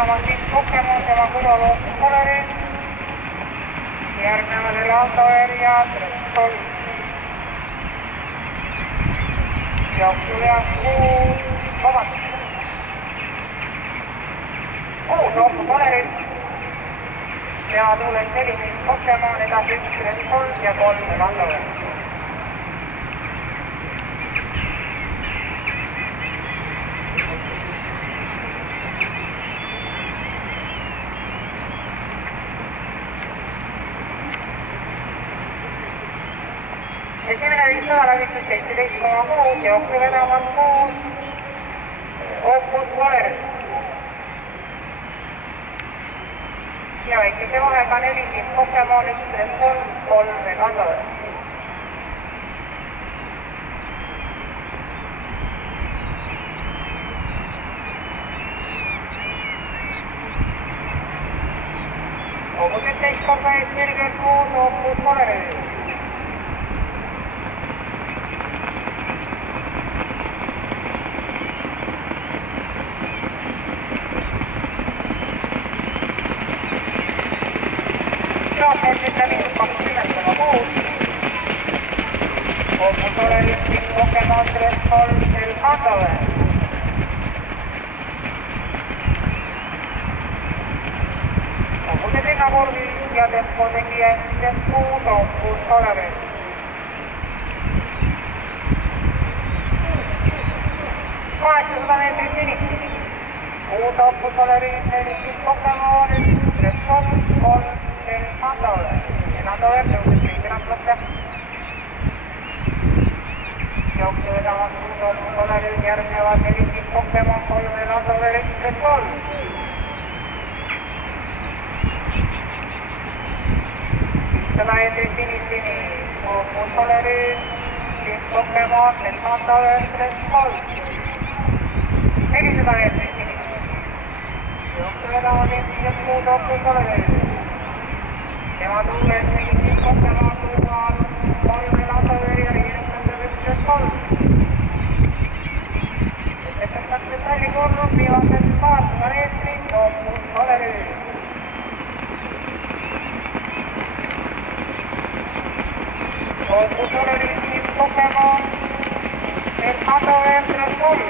vedamas siis Pokemon tema kõrvaloopu koleri. Järgnevale Altaver ja Trestol. Jooksuveas kuus loopu koleri. Ja tuules 14 Pokemon, edasi 1 Trestol ja 3 Altaver. Esimene viissada läbitud 17,6 ja Okri vedamas 6 Opus Valer. Ja väikese vahega 14 Pokemon, 1 Trestol, 3 Altaver. Opus 11 korda ees sirgelt 6 Opus Valer. Nüüd läbitud 20,6. Opus Valeris, Pokemon, Trestol, El Altaver. Opuse teinakordi ja tempo tegi endiselt 6 Opus Valeris. 800 meetrit sinistini. 6 Opus Valeris, 14 Pokemon, 1 Trestol, 3 El Altaver. El Altaver tõuses kõik enamlaste. Jooksu vedamas 6 Opus Valeris, järgnevad 14 Pokemon, 3 El Altaver, 1 Trestol. 500 meetrit sinistini. Opus Valeris, 5 Pokemon, El Altaver, Trestol. 400 meetrit sinistini. Jooksu vedamas endiselt 6 Opus Valeris. Tema tuules 14 Pokemon tuumaal, 3 El Altaver ja 1 Trestol. Lõpetatakse tallikorrus, viimased 800 meetrit, Opus Valeris. Opus Valeris, 5 Pokemon, El Altaver, Trestol.